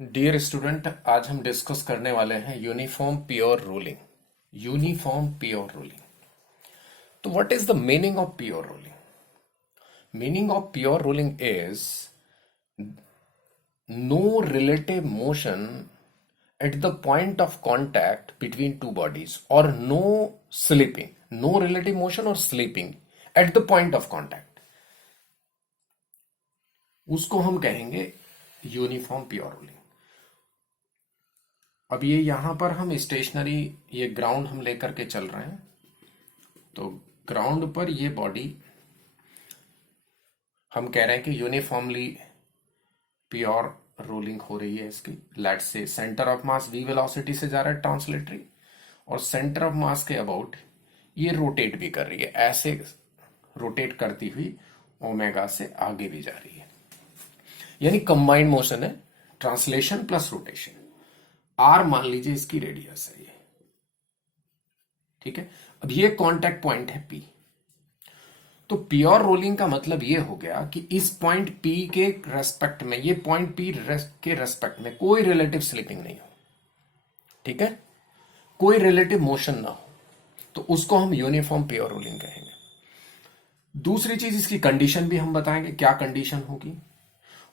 Dear student, आज हम discuss करने वाले हैं uniform pure rolling. Uniform pure rolling. तो what is the meaning of pure rolling? Meaning of pure rolling is no relative motion at the point of contact between two bodies, or no slipping, no relative motion or slipping at the point of contact, उसको हम कहेंगे uniform pure ruling. अब ये यहां पर हम stationery, ये ground हम लेकर के चल रहे हैं, तो ग्राउंड पर ये बॉडी हम कह रहे हैं कि यूनिफॉर्मली प्योर रोलिंग हो रही है इसकी। Let's say centre of mass v velocity से जा रहा है ट्रांसलेटरी, और सेंटर ऑफ मास के अबाउट ये रोटेट भी कर रही है, ऐसे रोटेट करती हुई ओमेगा से आगे भी जा रही है, यानी कंबाइंड मोशन है, ट्रांसलेशन प्लस रोटेशन। आर मान लीजिए इसकी रेडियस है ये, ठीक है। अब ये कांटेक्ट पॉइंट है पी, तो प्योर रोलिंग का मतलब ये हो गया कि इस पॉइंट पी के रेस्पेक्ट में, ये पॉइंट पी के रेस्पेक्ट में कोई रिलेटिव स्लिपिंग नहीं हो, ठीक है, कोई रिलेटिव मोशन ना हो, तो उसको हम यूनिफॉर्म प्योर रोलिंग कहेंगे। दूसरी चीज, इसकी कंडीशन भी हम बताएंगे क्या कंडीशन होगी।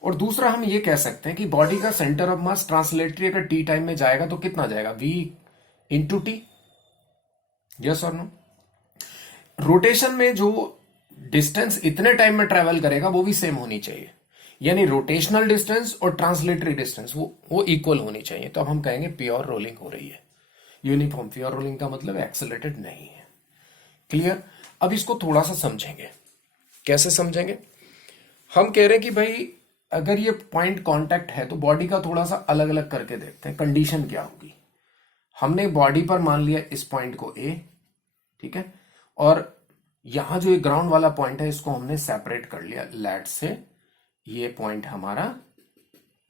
और दूसरा हम ये कह सकते हैं कि बॉडी का सेंटर ऑफ मास ट्रांसलेटरी अगर टी टाइम में जाएगा तो कितना जाएगा, v इंटू टी, यस और नो। रोटेशन में जो डिस्टेंस इतने टाइम में ट्रेवल करेगा वो भी सेम होनी चाहिए, यानी रोटेशनल डिस्टेंस और ट्रांसलेटरी डिस्टेंस वो इक्वल होनी चाहिए, तो अब हम कहेंगे प्योर रोलिंग हो रही है। यूनिफॉर्म प्योर रोलिंग का मतलब एक्सेलरेटेड नहीं है। क्लियर? अब इसको थोड़ा सा समझेंगे। कैसे समझेंगे? हम कह रहे हैं कि भाई अगर ये पॉइंट कांटेक्ट है तो बॉडी का थोड़ा सा अलग अलग करके देखते हैं, कंडीशन क्या होगी। हमने बॉडी पर मान लिया इस पॉइंट को ए, ठीक है, और यहां जो ये ग्राउंड वाला पॉइंट है इसको हमने सेपरेट कर लिया। लेट से ये पॉइंट हमारा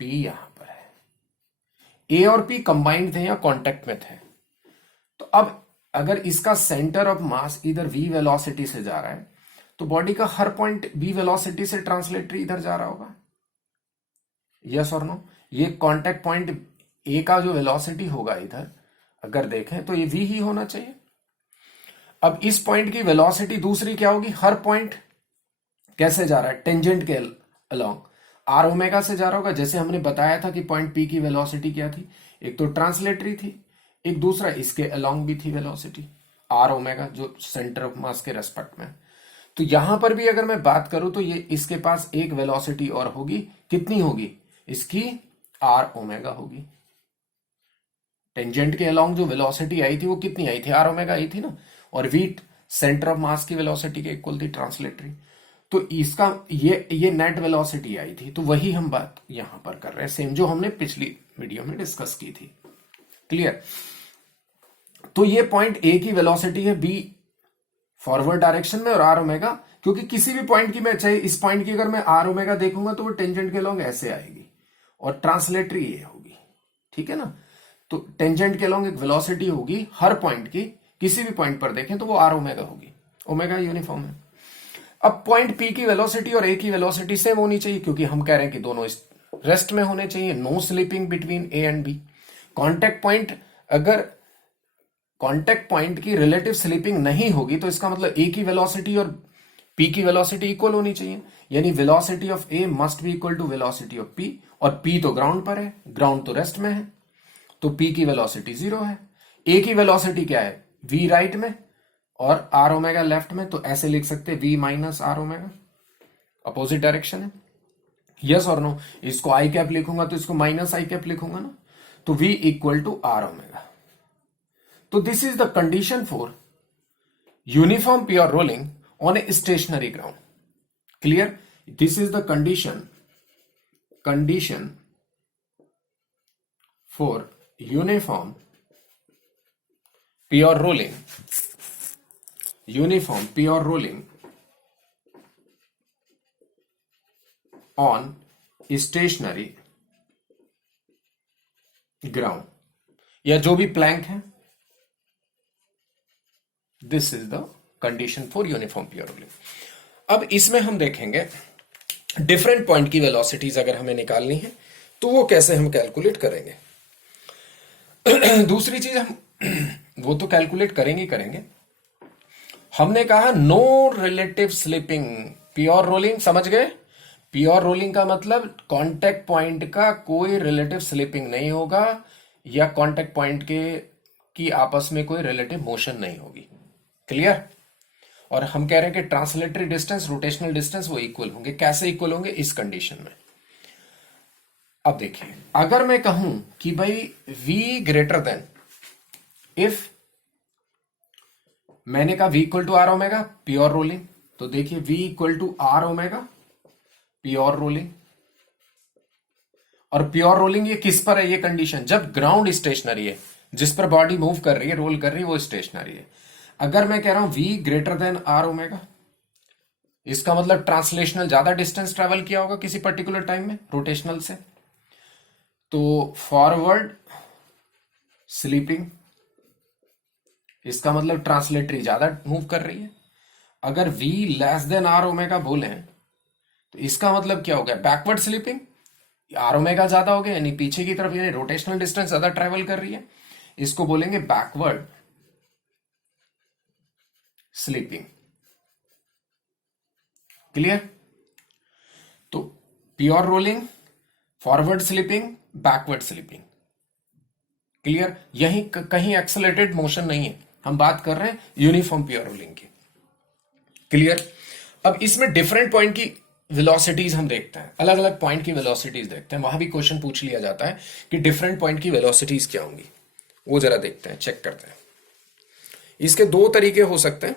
P यहां पर है, ए और P कंबाइंड थे या कांटेक्ट में थे, तो अब अगर इसका सेंटर ऑफ मास इधर v वेलोसिटी से जा रहा है तो बॉडी का हर पॉइंट v वेलोसिटी से ट्रांसलेटरी इधर जा रहा होगा, यस और नो। ये कांटेक्ट पॉइंट ए का जो वेलोसिटी होगा इधर अगर देखें तो ये v ही होना चाहिए। अब इस पॉइंट की वेलोसिटी दूसरी क्या होगी, हर पॉइंट कैसे जा रहा है, टेंजेंट के अलोंग आर ओमेगा से जा रहा होगा। जैसे हमने बताया था कि पॉइंट पी की वेलोसिटी क्या थी, एक तो ट्रांसलेटरी थी, एक दूसरा इसके अलोंग भी थी वेलोसिटी आर ओमेगा, जो सेंटर ऑफ मास के रेस्पेक्ट में। तो यहां पर भी अगर मैं बात करूं तो ये इसके पास एक वेलोसिटी और होगी, कितनी होगी, इसकी आर ओमेगा होगी। टेंजेंट के अलोंग जो वेलोसिटी आई थी वो कितनी आई थी, आर ओमेगा आई थी ना, और v सेंटर ऑफ मास की वेलोसिटी के इक्वल थी ट्रांसलेटरी, तो इसका ये नेट वेलोसिटी आई थी, तो वही हम बात यहां पर कर रहे हैं, सेम जो हमने पिछली वीडियो में डिस्कस की थी। क्लियर? तो ये पॉइंट ए की वेलोसिटी है b फॉरवर्ड डायरेक्शन में, और आर ओमेगा, क्योंकि किसी भी पॉइंट की मैं चाहे इस पॉइंट की अगर मैं आर ओमेगा देखूंगा तो वो टेंजेंट के अलोंग ऐसे आएगी और ट्रांसलेटरी ये होगी, ठीक है ना। तो टेंजेंट के अलोंग एक वेलोसिटी होगी हर पॉइंट की, किसी भी पॉइंट पर देखें तो वो आर ओमेगा होगी, ओमेगा यूनिफॉर्म है। अब पॉइंट पी की वेलोसिटी और ए की वेलोसिटी सेम होनी चाहिए, क्योंकि हम कह रहे हैं कि दोनों रेस्ट में होने चाहिए, no slipping between A and B. Contact point, अगर कांटेक्ट पॉइंट की रिलेटिव स्लिपिंग नहीं होगी तो इसका मतलब ए की वेलोसिटी और पी की वेलोसिटी इक्वल होनी चाहिए, यानी velocity of A must be equal to velocity of P, और पी तो ग्राउंड पर है, ग्राउंड तो रेस्ट में है, तो पी की वेलोसिटी 0 है। ए की वेलोसिटी क्या है, v राइट में और आर ओमेगा लेफ्ट में, तो ऐसे लिख सकते हैं v minus r omega, opposite direction है, यस और नो। इसको आई कैप लिखूंगा तो इसको माइनस आई कैप लिखूंगा ना, तो v equal to are omega. तो this is the condition for uniform pure rolling on a stationary ground. Clear? This is the condition for uniform pure rolling, uniform pure rolling on stationary ground, या जो भी plank है, this is the condition for uniform pure rolling. अब इसमें हम देखेंगे different point की velocities अगर हमें निकालनी है तो वो कैसे हम कैलकुलेट करेंगे? दूसरी चीज हम वो तो कैलकुलेट करेंगे ही करेंगे। हमने कहा no relative slipping, pure rolling, समझ गए? प्योर रोलिंग का मतलब कांटेक्ट पॉइंट का कोई रिलेटिव स्लिपिंग नहीं होगा, या कांटेक्ट पॉइंट के की आपस में कोई रिलेटिव मोशन नहीं होगी। क्लियर? और हम कह रहे हैं कि ट्रांसलेटरी डिस्टेंस, रोटेशनल डिस्टेंस वो इक्वल होंगे। कैसे इक्वल होंगे? इस कंडीशन में। अब देखिए, अगर मैं कहूं कि भाई v ग्रेटर देन, इफ मैंने कहा v equal to are omega, pure rolling, तो देखिए v equal to are omega pure rolling. और प्योर रोलिंग ये किस पर है? ये कंडीशन जब ग्राउंड स्टेशनरी है, जिस पर बॉडी मूव कर रही है, रोल कर रही है, वो स्टेशनरी है। अगर मैं कह रहा हूं v greater than r omega, इसका मतलब ट्रांसलेशनल ज्यादा डिस्टेंस ट्रेवल किया होगा किसी पर्टिकुलर टाइम में रोटेशनल से, तो फॉरवर्ड स्लीपिंग, इसका मतलब ट्रांसलेटरी ज्यादा मूव कर रही है। अगर v less than r omega बोले तो इसका मतलब क्या हो गया? बैकवर्ड स्लीपिंग, आर ओमेगा ज्यादा हो गया, यानी पीछे की तरफ, यानी रोटेशनल डिस्टेंस ज्यादा ट्रेवल कर रही है, इसको बोलेंगे बैकवर्ड स्लीपिंग। क्लियर? तो pure rolling, forward sleeping, backward sleeping. Clear? यही कहीं एक्सेलरेटेड मोशन नहीं है, हम बात कर रहे हैं यूनिफॉर्म प्योर रोलिंग की। क्लियर? अब इसमें डिफरेंट पॉइंट की वेलोसिटीज हम देखते हैं, अलग अलग पॉइंट की वेलोसिटीज देखते हैं। वहां भी क्वेश्चन पूछ लिया जाता है कि डिफरेंट पॉइंट की वेलोसिटीज क्या होंगी, वो जरा देखते हैं, चेक करते हैं। इसके दो तरीके हो सकते हैं।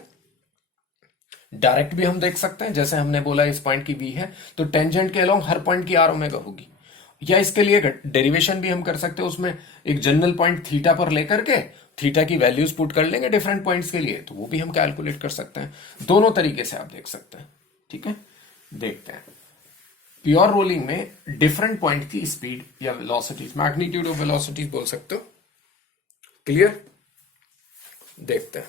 डायरेक्ट भी हम देख सकते हैं, जैसे हमने बोला इस पॉइंट की v है तो टेंजेंट के अलोंग हर पॉइंट की आर ओमेगा होगी। या इसके लिए डेरिवेशन भी हम कर सकते हैं, उसमें एक जनरल पॉइंट थीटा पर लेकर के थीटा की वैल्यूज पुट कर लेंगे डिफरेंट पॉइंट्स के लिए, तो वो भी हम कैलकुलेट कर सकते हैं। दोनों तरीके से आप देख सकते हैं। ठीक है, देखते हैं। प्योर रोलिंग में डिफरेंट पॉइंट की स्पीड या वेलोसिटीज, मैग्नीट्यूड ऑफ वेलोसिटीज बोल सकते हो। क्लियर? देखते हैं।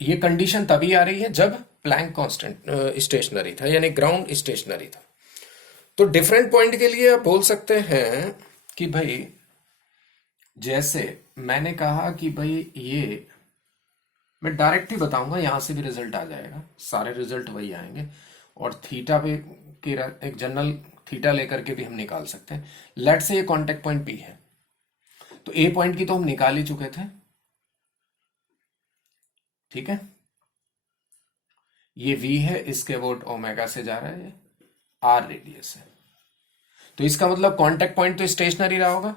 ये कंडीशन तभी आ रही है जब प्लैंक कांस्टेंट स्टेशनरी था, यानी ग्राउंड स्टेशनरी था। तो डिफरेंट पॉइंट के लिए आप बोल सकते हैं कि भाई, जैसे मैंने कहा कि भाई ये मैं डायरेक्ट ही बताऊंगा, यहां से भी रिजल्ट आ जाएगा, सारे रिजल्ट वही आएंगे। और थीटा पे के एक जनरल थीटा लेकर के भी हम निकाल सकते हैं। लेट से ये कांटेक्ट पॉइंट पी है, तो ए पॉइंट की तो हम निकाल ही चुके थे। ठीक है, ये v है, इसके अबाउट ओमेगा से जा रहा है, ये r रेडियस है, तो इसका मतलब कांटेक्ट पॉइंट तो स्टेशनरी रहा होगा।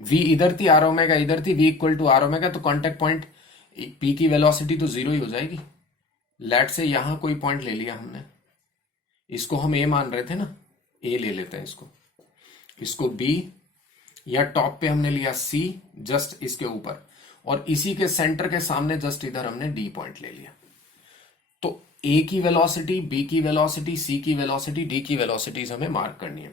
v इधर थी, r ओमेगा इधर थी, v equal to r omega, तो कांटेक्ट पॉइंट p की वेलोसिटी तो जीरो ही हो जाएगी। लेट से यहां कोई पॉइंट ले लिया हमने, इसको हम a मान रहे थे ना, a ले लेते हैं इसको b, या टॉप पे हमने लिया c जस्ट इसके ऊपर, और इसी के सेंटर के सामने जस्ट इधर हमने d पॉइंट ले लिया। तो a की वेलोसिटी, b की वेलोसिटी, c की वेलोसिटी, d की वेलोसिटीज हमें मार्क करनी है।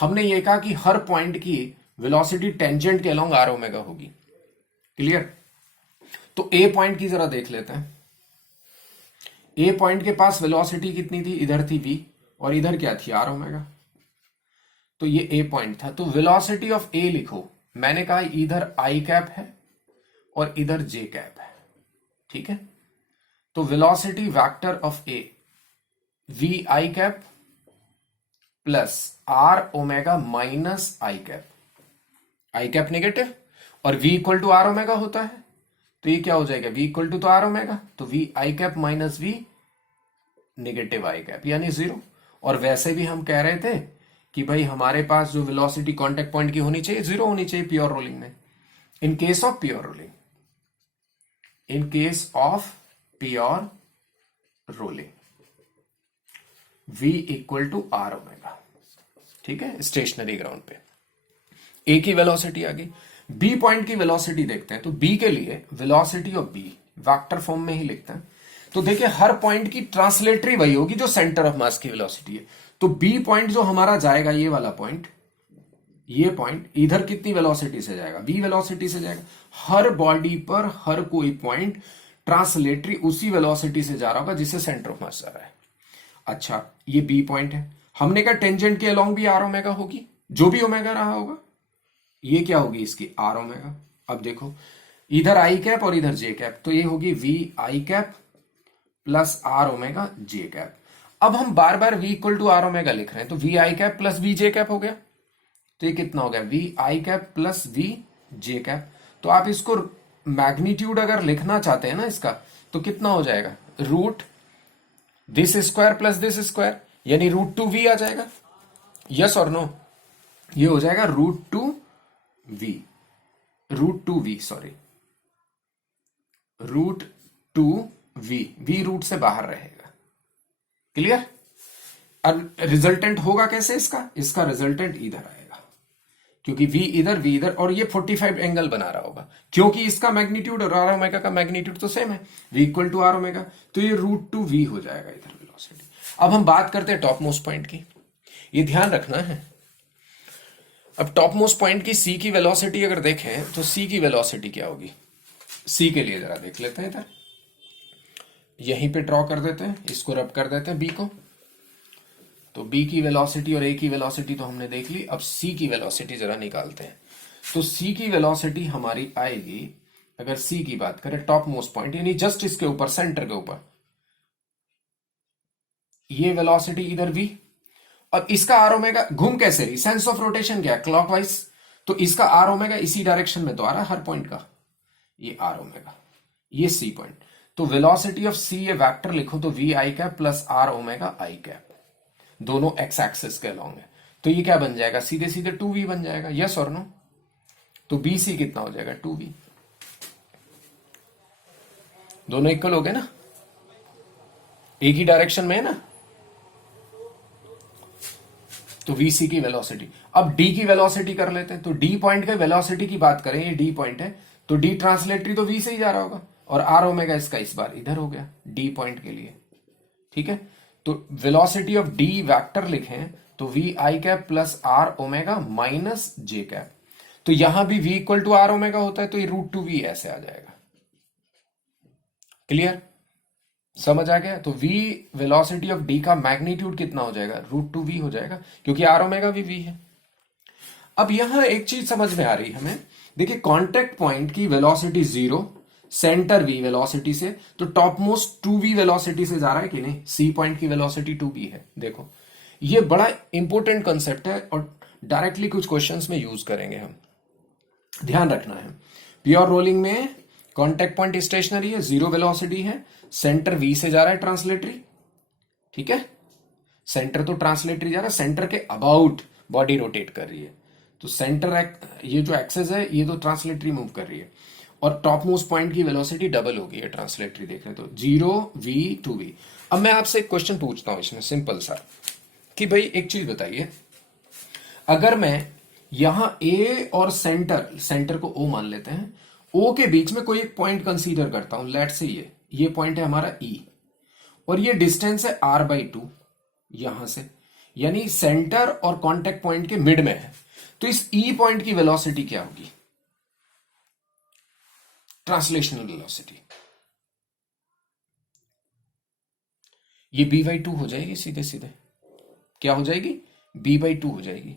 हमने ये कहा कि हर पॉइंट की वेलोसिटी टेंजेंट के अलोंग आर ओमेगा होगी। क्लियर? तो a पॉइंट की जरा देख लेते हैं। a पॉइंट के पास वेलोसिटी कितनी थी? इधर थी v, और इधर क्या थी? R omega. तो ये a पॉइंट था, तो वेलोसिटी ऑफ a लिखो। मैंने कहा इधर i कैप है और इधर j कैप है। ठीक है, तो velocity vector of A v i cap plus r omega minus i cap, i cap negative और v equal to are omega होता है, तो ये क्या हो जाएगा? v इक्वल टू तो आर ओमेगा, तो v i cap minus v negative i cap, यानी जीरो। और वैसे भी हम कह रहे थे कि भाई हमारे पास जो वेलोसिटी कांटेक्ट पॉइंट की होनी चाहिए, जीरो होनी चाहिए प्योर रोलिंग में। In case of pure rolling, in case of pure rolling v equal to are omega. ठीक है, स्टेशनरी ग्राउंड पे a की वेलोसिटी आ गई। b पॉइंट की वेलोसिटी देखते हैं, तो b के लिए velocity of b vector form में ही लिखते हैं। तो देखिए हर पॉइंट की ट्रांसलेटरी वही होगी जो सेंटर ऑफ मास की वेलोसिटी है। तो b पॉइंट जो हमारा जाएगा, ये वाला पॉइंट, ये पॉइंट इधर कितनी वेलोसिटी से जाएगा? v वेलोसिटी से जाएगा। हर बॉडी पर हर कोई पॉइंट ट्रांसलेटरी उसी वेलोसिटी से जा रहा होगा जिससे सेंटर ऑफ मास जा रहा है। अच्छा ये बी पॉइंट है, हमने कहा टेंजेंट के अलोंग भी आर ओमेगा होगी, जो भी ओमेगा रहा होगा ये क्या होगी इसकी आर ओमेगा। अब देखो इधर आई कैप और इधर जे कैप, तो ये होगी v i cap plus r omega j cap. अब हम बार बार v equal to are omega लिख रहे हैं, तो v i cap plus v j cap हो गया, तो ये कितना हो गया v i cap plus v j cap. तो आप इसको मैग्नीट्यूड अगर लिखना चाहते हैं ना इसका, तो कितना हो जाएगा root this square plus this square, यानी रूट टू वी आ जाएगा। यस और नो, ये हो जाएगा रूट टू वी रूट से बाहर रहेगा। क्लियर। अब रिजल्टेंट होगा कैसे इसका रिजल्टेंट इधर आएगा, क्योंकि v इधर और ये 45 एंगल बना रहा होगा, क्योंकि इसका मैग्नीट्यूड और आर ओमेगा का मैग्नीट्यूड तो सेम है, v equal to are omega, तो ये रूट टू वी हो जाएगा इधर वेलोसिटी। अब हम बात करते हैं टॉप मोस्ट पॉइंट की, ये ध्यान रखना है। अब टॉप मोस्ट पॉइंट की c की वेलोसिटी अगर देखें तो c की वेलोसिटी क्या होगी, c के लिए जरा देख लेते हैं। इधर यहीं पे ड्रॉ कर देते हैं, इसको रब कर देते हैं b को, तो b की वेलोसिटी और a की वेलोसिटी तो हमने देख ली। अब c की वेलोसिटी जरा निकालते हैं। तो c की वेलोसिटी हमारी आएगी, अगर c की बात करें टॉप मोस्ट पॉइंट यानी जस्ट इसके ऊपर सेंटर के ऊपर, ये वेलोसिटी इधर v। अब इसका आर ओमेगा घूम कैसे रही, सेंस ऑफ रोटेशन क्या है क्लॉकवाइज, तो इसका आर ओमेगा इसी डायरेक्शन में तो आ रहा है हर पॉइंट का, ये आर ओमेगा ये सी पॉइंट। तो वेलोसिटी ऑफ सी ये वेक्टर लिखो तो v i cap plus r omega i cap, दोनों एक्स एक्सिस के अलोंग है, तो ये क्या बन जाएगा सीधे सीधे 2v बन जाएगा। यस और नो, तो बी सी कितना हो जाएगा 2v, दोनों इक्वल हो गए ना, एक ही डायरेक्शन में है ना, तो वीसी की वेलोसिटी। अब डी की वेलोसिटी कर लेते हैं, तो डी पॉइंट के वेलोसिटी की बात करें, ये डी पॉइंट है तो डी ट्रांसलेटरी तो वी से ही जा रहा होगा, और आर ओमेगा इसका इस बार इधर हो गया डी पॉइंट के लिए। ठीक है, तो वेलोसिटी ऑफ डी वेक्टर लिखें तो v i cap plus r omega minus j cap, तो यहां भी v equal to are omega होता है, तो ये रूट टू वी ऐसे आ जाएगा। क्लियर, समझ आ गया। तो v वेलोसिटी ऑफ d का मैग्नीट्यूड कितना हो जाएगा रूट टू वी हो जाएगा, क्योंकि आर ओमेगा भी v है। अब यहां एक चीज समझ में आ रही है हमें, देखिए कांटेक्ट पॉइंट की वेलोसिटी 0, सेंटर v वेलोसिटी से, तो टॉप मोस्ट 2v वेलोसिटी से जा रहा है कि नहीं, c पॉइंट की वेलोसिटी 2v है। देखो ये बड़ा इंपॉर्टेंट कंसेप्ट है और डायरेक्टली कुछ क्वेश्चंस में यूज करेंगे हम, ध्यान रखना है। प्योर रोलिंग में कांटेक्ट पॉइंट स्टेशनरी है, 0 वेलोसिटी है, सेंटर v से जा रहा है ट्रांसलेटरी, ठीक है, सेंटर तो ट्रांसलेटरी जा रहा है, सेंटर के अबाउट बॉडी रोटेट कर रही है, तो सेंटर ये जो एक्सेस है ये तो ट्रांसलेटरी मूव कर रही है, और टॉप मोस्ट पॉइंट की वेलोसिटी डबल होगी है ट्रांसलेटरी देख रहे तो 0v 2v। अब मैं आपसे एक क्वेश्चन पूछता हूं इसमें सिंपल सा, कि भाई एक चीज बताइए, अगर मैं यहां ए और सेंटर को ओ मान लेते हैं, ओ के बीच में कोई एक पॉइंट कंसीडर करता हूं, लेट से ये पॉइंट है हमारा ई, और ये डिस्टेंस है r/2 यहां से, यानी सेंटर और कांटेक्ट पॉइंट के मिड में है, तो इस ई पॉइंट की वेलोसिटी क्या होगी, ट्रांसलेशनल वेलोसिटी, ये b/2 हो जाएगी सीधे सीधे, क्या हो जाएगी b/2 हो जाएगी।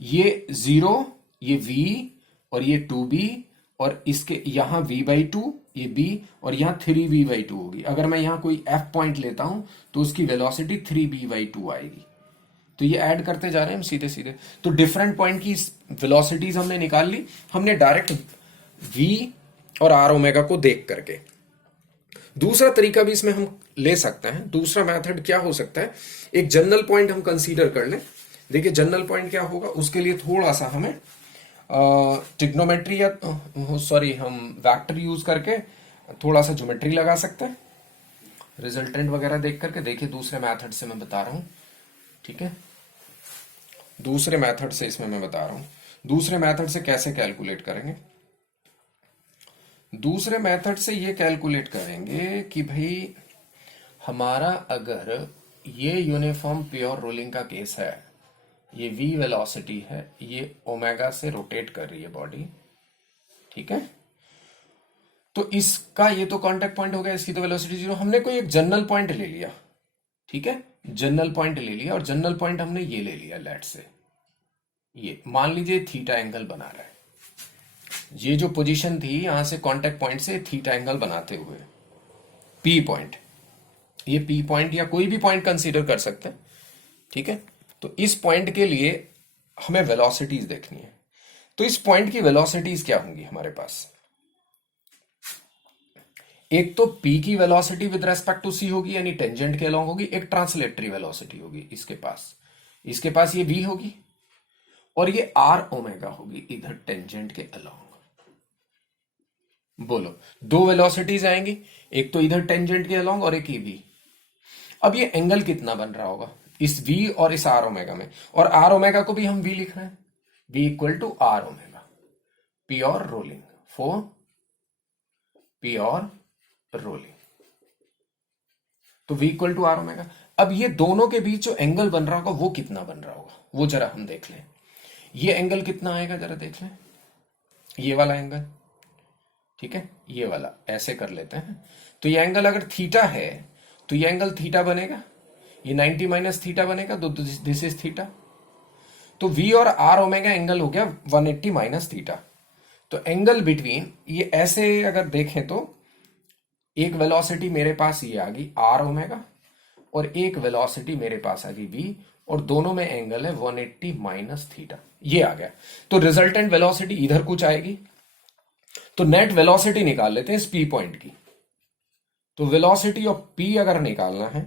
ये 0, ये v और ये 2b, और इसके यहां v/2 ये b, और यहां 3v/2 होगी। अगर मैं यहां कोई f पॉइंट लेता हूं तो उसकी वेलोसिटी 3b/2 आएगी, तो ये ऐड करते जा रहे हैं हम सीधे सीधे। तो डिफरेंट पॉइंट की वेलोसिटीज हमने निकाल ली, हमने डायरेक्ट v और r ओमेगा को देख करके। दूसरा तरीका भी इसमें हम ले सकते हैं, दूसरा मेथड क्या हो सकता है, एक जनरल पॉइंट हम कंसीडर कर लें। देखिए जनरल पॉइंट क्या होगा, उसके लिए थोड़ा सा हमें ट्रिग्नोमेट्री या सॉरी हम वेक्टर यूज करके थोड़ा सा ज्योमेट्री लगा सकते हैं, रिजल्टेंट वगैरह देख करके। देखिए दूसरे मेथड से मैं बता रहा हूं, ठीक है, दूसरे मेथड से इसमें मैं बता रहा हूं, दूसरे मेथड से कैसे कैलकुलेट करेंगे। दूसरे मेथड से ये कैलकुलेट करेंगे कि भाई हमारा अगर ये यूनिफॉर्म प्योर रोलिंग का केस है, ये v वेलोसिटी है, ये ओमेगा से रोटेट कर रही है बॉडी, ठीक है, तो इसका ये तो कांटेक्ट पॉइंट हो गया, इसकी तो वेलोसिटी 0, हमने कोई एक जनरल पॉइंट ले लिया, ठीक है, जनरल पॉइंट ले लिया और जनरल पॉइंट हमने ये ले लिया, लेट से ये मान लीजिए थीटा एंगल बना रहा है। ये जो पोजीशन थी यहां से कांटेक्ट पॉइंट से थीटा एंगल बनाते हुए पी पॉइंट, ये पी पॉइंट या कोई भी पॉइंट कंसीडर कर सकते हैं। ठीक है, तो इस पॉइंट के लिए हमें वेलोसिटीज देखनी है। तो इस पॉइंट की वेलोसिटीज क्या होंगी हमारे पास? एक तो p की velocity with respect to c होगी, यानी टेंजेंट के अलोंग होगी। एक ट्रांसलेटरी वेलोसिटी होगी इसके पास ये v होगी और ये r ओमेगा होगी इधर टेंजेंट के अलोंग। बोलो, दो वेलोसिटीज आएंगी, एक तो इधर टेंजेंट के अलोंग और एक ये v। अब ये एंगल कितना बन रहा होगा इस v और इस r ओमेगा में, और r ओमेगा को भी हम v लिख रहे हैं, v equal to r omega, pure rolling for pure rolling. तो v equal to r omega. अब ये दोनों के बीच जो एंगल बन रहा होगा वो कितना बन रहा होगा वो जरा हम देख लें। ये एंगल कितना आएगा जरा देख लें, ये वाला एंगल, ठीक है, ये वाला ऐसे कर लेते हैं। तो ये एंगल अगर थीटा है तो ये एंगल थीटा बनेगा, ये 90 माइनस थीटा बनेगा, तो दिस इज थीटा। तो v और r ओमेगा एंगल हो गया 180 माइनस थीटा। तो एंगल बिटवीन, ये ऐसे अगर देखें तो एक वेलोसिटी मेरे पास ये आ गई r ओमेगा और एक वेलोसिटी मेरे पास आ गई v, और दोनों में एंगल है 180 माइनस थीटा, ये आ गया। तो रिजल्टेंट वेलोसिटी इधर कुछ आएगी। तो नेट वेलोसिटी निकाल लेते हैं इस p पॉइंट की। तो वेलोसिटी ऑफ p अगर निकालना है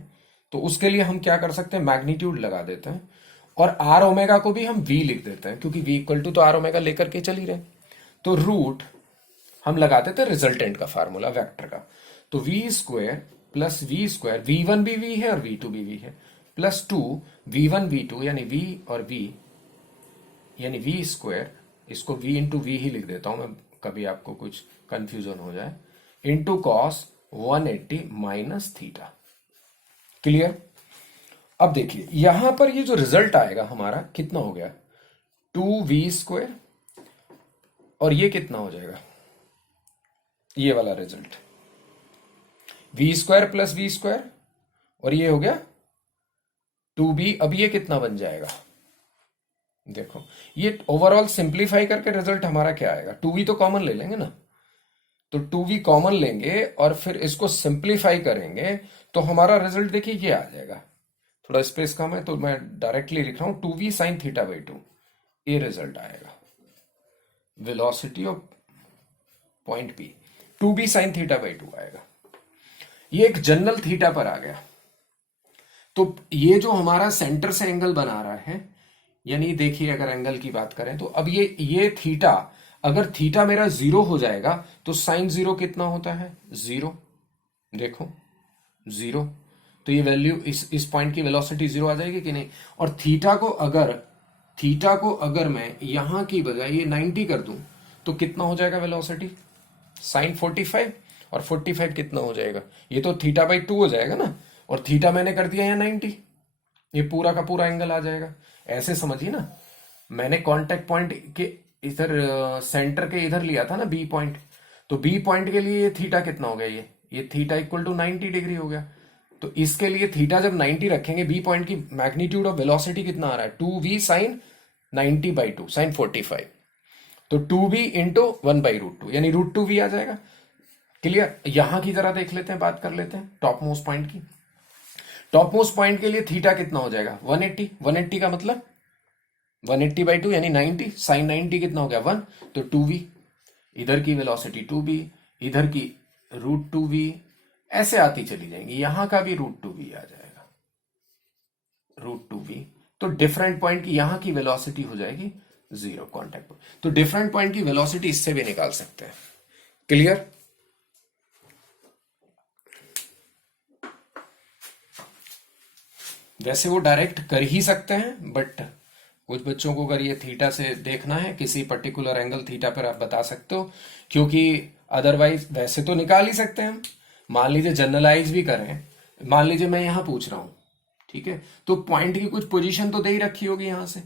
तो उसके लिए हम क्या कर सकते हैं, मैग्नीट्यूड लगा देते हैं और r ओमेगा को भी हम v लिख देते हैं, क्योंकि v इक्वल टू तो r ओमेगा लेकर के चल ही रहे। तो रूट हम लगा देते हैं रिजल्टेंट का फार्मूला वेक्टर का। तो v square plus v square, v1 भी v है और v2 भी v है, प्लस 2 v1 v2 यानी v और v यानी v स्क्वायर, इसको v इंटू v ही लिख देता हूं मैं, कभी आपको कुछ कंफ्यूजन हो जाए, into cos 180 minus theta. Clear? अब देखिए यहां पर ये जो रिजल्ट आएगा हमारा कितना हो गया, 2v स्क्वायर, और ये कितना हो जाएगा, ये वाला result v square plus v square, और ये हो गया 2b। अब ये कितना बन जाएगा, देखो ये ओवरऑल सिंप्लीफाई करके रिजल्ट हमारा क्या आएगा, 2v तो कॉमन ले लेंगे ना, तो 2v कॉमन लेंगे और फिर इसको सिंप्लीफाई करेंगे तो हमारा रिजल्ट देखिए ये आ जाएगा। थोड़ा स्पेस कम है तो मैं डायरेक्टली लिख रहा हूं 2v साइन थीटा बाई 2, ये रिजल्ट आएगा velocity of point p, 2b sine theta by 2 आएगा। ये एक जनरल थीटा पर आ गया। तो ये जो हमारा सेंटर से एंगल बना रहा है, यानी देखिए अगर एंगल की बात करें तो अब ये थीटा, अगर थीटा मेरा 0 हो जाएगा तो साइन 0 कितना होता है, 0, देखो 0। तो ये वैल्यू इस पॉइंट की वेलोसिटी 0 आ जाएगी कि नहीं। और थीटा को अगर मैं यहां की बजाय ये 90 कर दूं तो कितना हो जाएगा वेलोसिटी, साइन 45, और 45 कितना हो जाएगा, ये तो थीटा बाई 2 हो जाएगा ना, और थीटा मैंने कर दिया है 90, ये पूरा का पूरा एंगल आ जाएगा। ऐसे समझिए ना, मैंने कांटेक्ट पॉइंट के इधर सेंटर के इधर लिया था ना बी पॉइंट, तो बी पॉइंट के लिए ये थीटा कितना हो गया, ये थीटा इक्वल टू 90 डिग्री हो गया। तो इसके लिए थीटा जब 90 रखेंगे, बी पॉइंट की मैग्नीट्यूड ऑफ वेलोसिटी कितना आ रहा है, 2v साइन 90 बाई 2 साइन 45, तो 2v इंटू 1 बाई रूट 2 यानी रूट 2v आ जाएगा। क्लियर? यहां की जरा देख लेते हैं, बात कर लेते हैं टॉप मोस्ट पॉइंट की। टॉप मोस्ट पॉइंट के लिए थीटा कितना हो जाएगा, 180, 180 का मतलब 180 बाई 2 यानी 90, साइन 90 कितना हो गया 1, तो 2v, इधर की वेलोसिटी 2v, इधर की रूट 2v, ऐसे आती चली जाएंगी, यहां का भी रूट 2v आ जाएगा, रूट 2v। तो डिफरेंट पॉइंट की यहां की वेलोसिटी हो जाएगी 0 कॉन्टेक्ट पॉइंट। तो डिफरेंट पॉइंट की वेलोसिटी इससे भी निकाल सकते हैं। क्लियर? वैसे वो डायरेक्ट कर ही सकते हैं, बट कुछ बच्चों को अगर ये थीटा से देखना है, किसी पर्टिकुलर एंगल थीटा पर आप बता सकते हो, क्योंकि अदरवाइज वैसे तो निकाल ही सकते हैं हम। मान लीजिए जनरलाइज भी करें, मान लीजिए मैं यहां पूछ रहा हूं, ठीक है, तो पॉइंट की कुछ पोजीशन तो दे ही रखी होगी यहां से,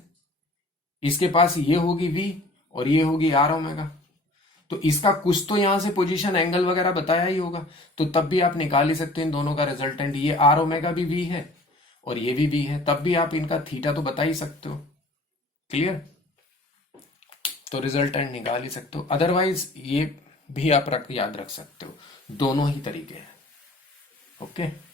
इसके पास ये होगी v और ये होगी r ओमेगा, तो इसका कुछ तो यहां से पोजीशन एंगल वगैरह बताया ही होगा, तो तब भी आप निकाल ही सकते हैं इन दोनों का रिजल्टेंट। ये r ओमेगा भी v है और ये भी v है, तब भी आप इनका थीटा तो बता ही सकते हो। क्लियर? तो रिजल्टेंट निकाल ही सकते हो, अदरवाइज ये भी आप याद रख सकते हो, दोनों ही तरीके हैं। ओके।